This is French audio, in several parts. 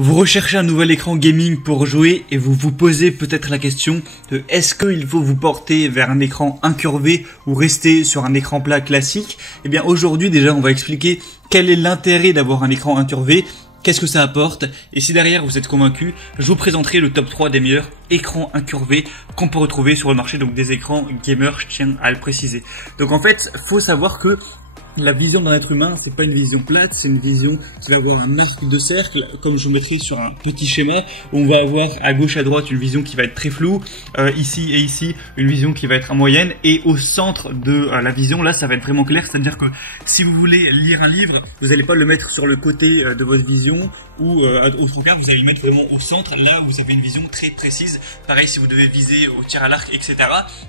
Vous recherchez un nouvel écran gaming pour jouer et vous vous posez peut-être la question de est-ce qu'il faut vous porter vers un écran incurvé ou rester sur un écran plat classique? Eh bien aujourd'hui déjà on va expliquer quel est l'intérêt d'avoir un écran incurvé, qu'est-ce que ça apporte, et si derrière vous êtes convaincu, je vous présenterai le top 3 des meilleurs écrans incurvés qu'on peut retrouver sur le marché, donc des écrans gamer, je tiens à le préciser. Donc en fait, faut savoir que la vision d'un être humain, c'est pas une vision plate, c'est une vision qui va avoir un arc de cercle, comme je vous mettrai sur un petit schéma, où on va avoir à gauche à droite une vision qui va être très floue, ici et ici une vision qui va être en moyenne, et au centre de la vision, là ça va être vraiment clair, c'est-à-dire que si vous voulez lire un livre, vous n'allez pas le mettre sur le côté de votre vision, ou au tronc vous allez le mettre vraiment au centre, là où vous avez une vision très précise, pareil si vous devez viser au tir à l'arc, etc.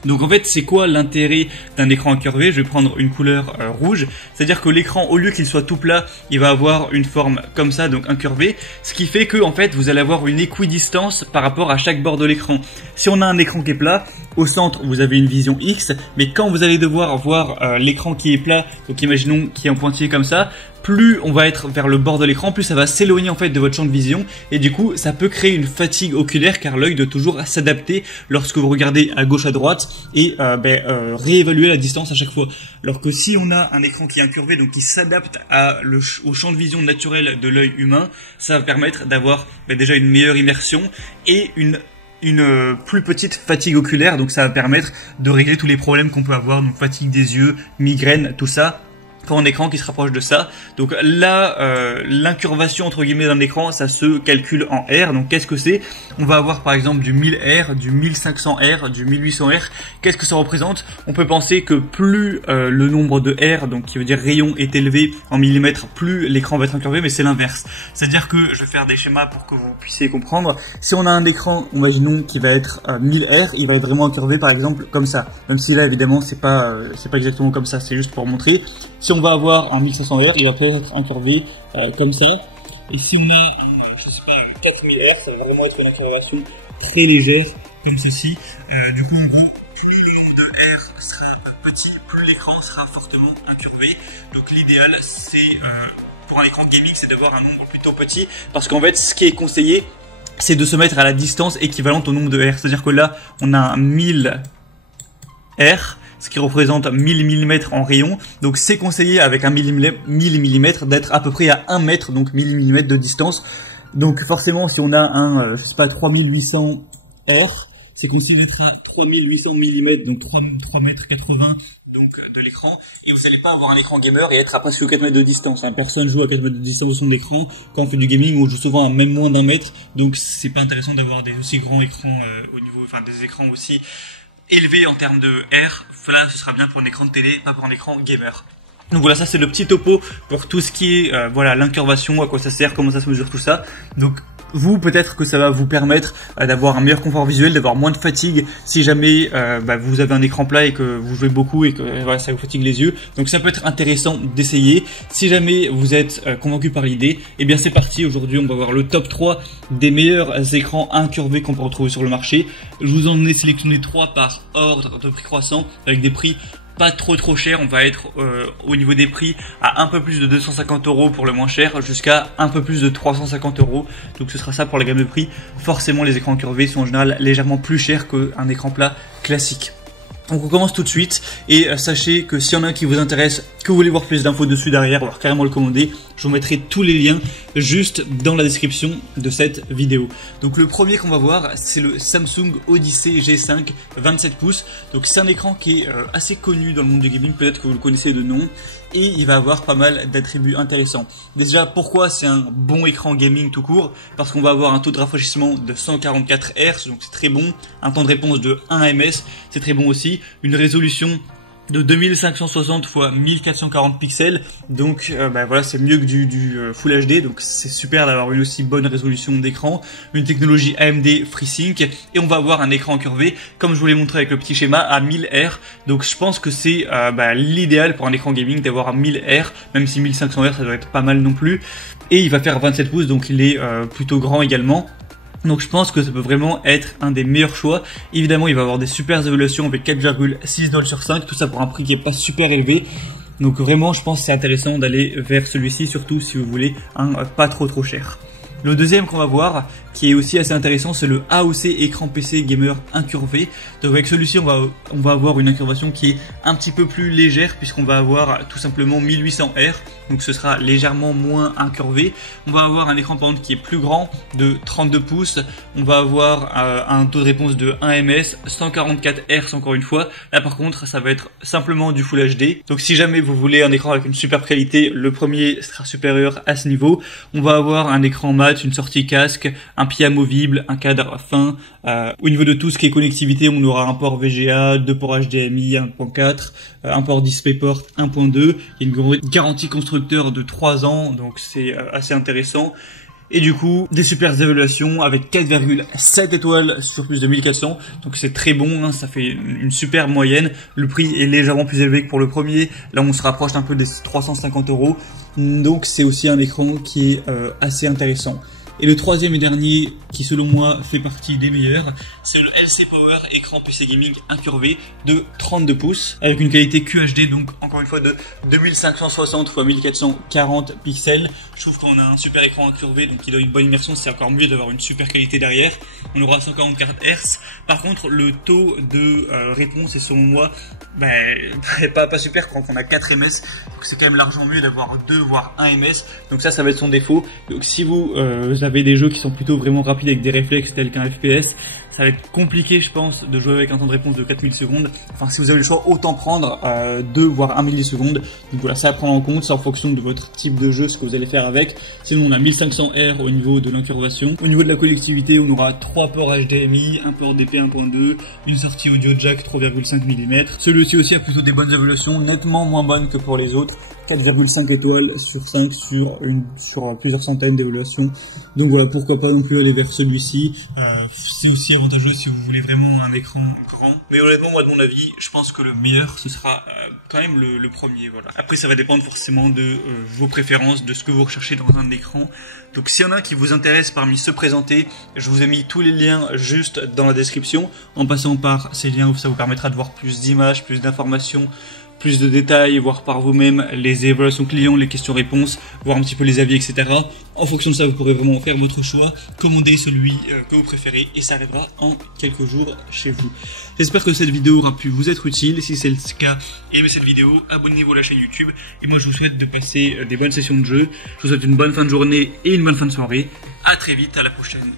Donc en fait, c'est quoi l'intérêt d'un écran incurvé? Je vais prendre une couleur rouge. C'est-à-dire que l'écran, au lieu qu'il soit tout plat, il va avoir une forme comme ça, donc incurvée, ce qui fait que en fait vous allez avoir une équidistance par rapport à chaque bord de l'écran. Si on a un écran qui est plat, au centre vous avez une vision X, mais quand vous allez devoir voir l'écran qui est plat, donc imaginons qui est en pointillé comme ça, plus on va être vers le bord de l'écran, plus ça va s'éloigner en fait de votre champ de vision, et du coup ça peut créer une fatigue oculaire car l'œil doit toujours s'adapter lorsque vous regardez à gauche à droite et réévaluer la distance à chaque fois. Alors que si on a un écran qui est incurvé, donc qui s'adapte au champ de vision naturel de l'œil humain, ça va permettre d'avoir déjà une meilleure immersion et une plus petite fatigue oculaire, donc ça va permettre de régler tous les problèmes qu'on peut avoir, donc fatigue des yeux, migraine, tout ça, pour un écran qui se rapproche de ça. Donc là, l'incurvation entre guillemets d'un écran, ça se calcule en R. Donc qu'est-ce que c'est? On va avoir par exemple du 1000 R, du 1500 R, du 1800 R. Qu'est-ce que ça représente? On peut penser que plus le nombre de R, donc qui veut dire rayon, est élevé en millimètres, plus l'écran va être incurvé, mais c'est l'inverse. C'est-à-dire que je vais faire des schémas pour que vous puissiez comprendre. Si on a un écran, imaginons, qui va être 1000 R, il va être vraiment incurvé par exemple comme ça. Même si là évidemment c'est pas exactement comme ça, c'est juste pour montrer. Si on va avoir un 1500 R, il va peut-être être incurvé comme ça. Et si on a, je sais pas, 4000 R, ça va vraiment être une incurvation très légère, comme ceci. Du coup, on veut plus le nombre de R sera petit, plus l'écran sera fortement incurvé. Donc l'idéal, c'est pour un écran gaming, c'est d'avoir un nombre plutôt petit, parce qu'en fait, ce qui est conseillé, c'est de se mettre à la distance équivalente au nombre de R. C'est-à-dire que là, on a un 1000 R, ce qui représente 1000 mm en rayon. Donc c'est conseillé avec un 1000 mm d'être à peu près à 1 mètre, donc 1000 mm de distance. Donc forcément, si on a un, je sais pas, 3800 R, c'est conseillé d'être à 3800 mm, donc 3 mètres 80 donc de l'écran, et vous n'allez pas avoir un écran gamer et être à presque 4 mètres de distance. Personne joue à 4 mètres de distance de son écran. Quand on fait du gaming, on joue souvent à même moins d'1 mètre, donc c'est pas intéressant d'avoir des aussi grands écrans au niveau, enfin des écrans aussi élevé en termes de R. Là ce sera bien pour un écran de télé, pas pour un écran gamer. Donc voilà, ça c'est le petit topo pour tout ce qui est voilà, l'incurvation, à quoi ça sert, comment ça se mesure, tout ça. Donc vous, peut-être que ça va vous permettre d'avoir un meilleur confort visuel, d'avoir moins de fatigue si jamais vous avez un écran plat et que vous jouez beaucoup et que voilà, ça vous fatigue les yeux. Donc ça peut être intéressant d'essayer. Si jamais vous êtes convaincu par l'idée, eh bien c'est parti. Aujourd'hui on va voir le top 3 des meilleurs écrans incurvés qu'on peut retrouver sur le marché. Je vous en ai sélectionné 3 par ordre de prix croissant, avec des prix pas trop cher. On va être au niveau des prix à un peu plus de 250 € pour le moins cher, jusqu'à un peu plus de 350 €. Donc ce sera ça pour la gamme de prix. Forcément les écrans incurvés sont en général légèrement plus chers qu'un écran plat classique. Donc on commence tout de suite, et sachez que s'il y en a un qui vous intéresse, que vous voulez voir plus d'infos dessus derrière, voire carrément le commander, je vous mettrai tous les liens juste dans la description de cette vidéo. Donc le premier qu'on va voir, c'est le Samsung Odyssey G5 27 pouces. Donc c'est un écran qui est assez connu dans le monde du gaming, peut-être que vous le connaissez de nom, et il va avoir pas mal d'attributs intéressants. Déjà, pourquoi c'est un bon écran gaming tout court? Parce qu'on va avoir un taux de rafraîchissement de 144 Hz, donc c'est très bon, un temps de réponse de 1 ms, c'est très bon aussi, une résolution de 2560 x 1440 pixels, donc voilà, c'est mieux que du Full HD, donc c'est super d'avoir une aussi bonne résolution d'écran, une technologie AMD FreeSync, et on va avoir un écran incurvé, comme je vous l'ai montré avec le petit schéma, à 1000 R, donc je pense que c'est l'idéal pour un écran gaming d'avoir à 1000 R, même si 1500 R ça doit être pas mal non plus, et il va faire 27 pouces, donc il est plutôt grand également. Donc je pense que ça peut vraiment être un des meilleurs choix. Évidemment il va avoir des super évaluations avec 4,6 dollars sur 5, tout ça pour un prix qui est pas super élevé. Donc vraiment je pense que c'est intéressant d'aller vers celui-ci, surtout si vous voulez un pas trop cher. Le deuxième qu'on va voir, qui est aussi assez intéressant, c'est le AOC écran PC gamer incurvé. Donc avec celui-ci, on va avoir une incurvation qui est un petit peu plus légère puisqu'on va avoir tout simplement 1800R. Donc ce sera légèrement moins incurvé. On va avoir un écran par contre qui est plus grand, de 32 pouces. On va avoir un taux de réponse de 1 ms, 144 Hz encore une fois. Là par contre, ça va être simplement du Full HD. Donc si jamais vous voulez un écran avec une superbe qualité, le premier sera supérieur à ce niveau. On va avoir un écran mat, une sortie casque, un pied amovible, un cadre fin. Au niveau de tout ce qui est connectivité, on aura un port VGA, 2 ports HDMI 1.4, un port DisplayPort 1.2. Il y a une garantie constructeur de 3 ans, donc c'est assez intéressant. Et du coup, des super évaluations avec 4,7 étoiles sur plus de 1400. Donc c'est très bon, hein, ça fait une super moyenne. Le prix est légèrement plus élevé que pour le premier. Là, on se rapproche un peu des 350 €. Donc c'est aussi un écran qui est assez intéressant. Et le troisième et dernier, qui selon moi fait partie des meilleurs, c'est le LC Power écran PC Gaming incurvé de 32 pouces avec une qualité QHD, donc encore une fois de 2560 x 1440 pixels. Je trouve qu'on a un super écran incurvé, donc qui donne une bonne immersion. C'est encore mieux d'avoir une super qualité derrière. On aura 144 Hz. Par contre, le taux de réponse est selon moi pas super quand on a 4 ms. C'est quand même largement mieux d'avoir 2 voire 1 ms. Donc ça va être son défaut. Donc si vous avez des jeux qui sont plutôt vraiment rapides avec des réflexes tels qu'un FPS, ça va être compliqué je pense de jouer avec un temps de réponse de 4 millisecondes. Enfin si vous avez le choix, autant prendre 2 voire 1 milliseconde. Donc voilà, ça à prendre en compte, c'est en fonction de votre type de jeu, ce que vous allez faire avec. Sinon on a 1500 R au niveau de l'incurvation. Au niveau de la connectivité, on aura 3 ports HDMI, un port DP 1.2, une sortie audio jack 3,5 mm. Celui-ci aussi a plutôt des bonnes évaluations, nettement moins bonnes que pour les autres. 4,5 étoiles sur 5 sur plusieurs centaines d'évaluations. Donc voilà, pourquoi pas non plus aller vers celui-ci. C'est aussi avantageux si vous voulez vraiment un écran grand. Mais honnêtement, moi de mon avis, je pense que le meilleur, ce sera quand même le premier. Voilà. Après, ça va dépendre forcément de vos préférences, de ce que vous recherchez dans un écran. Donc s'il y en a un qui vous intéresse parmi ceux présentés, je vous ai mis tous les liens juste dans la description. En passant par ces liens, ça vous permettra de voir plus d'images, plus d'informations, plus de détails, voir par vous-même les évaluations clients, les questions-réponses, voir un petit peu les avis, etc. En fonction de ça, vous pourrez vraiment faire votre choix, commander celui que vous préférez et ça arrivera en quelques jours chez vous. J'espère que cette vidéo aura pu vous être utile. Si c'est le cas, aimez cette vidéo, abonnez-vous à la chaîne YouTube et moi je vous souhaite de passer des bonnes sessions de jeu. Je vous souhaite une bonne fin de journée et une bonne fin de soirée. À très vite, à la prochaine.